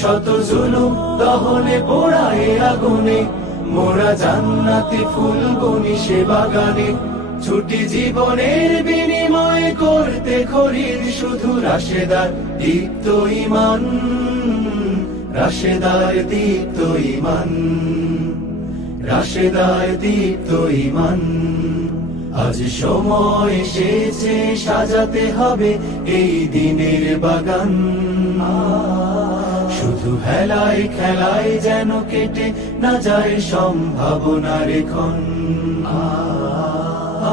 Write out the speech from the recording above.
শত জুলুম দহনে পোড়ায় আগুনে মোরা জান্নাতে ফুল বনি সে বাগানে ছুটি জীবনের বিনিময় করতে খরির শুধু রাশেদার দীপ্ত ইমান রাশেদার দীপ্ত ইমান রাশেদার দীপ্ত ইমান আজ সময় এসেছে সাজাতে হবে এই দিনের বাগান হেলায় খেলায় যেন কেটে না যায় সম্ভাবনা ক্ষণ আ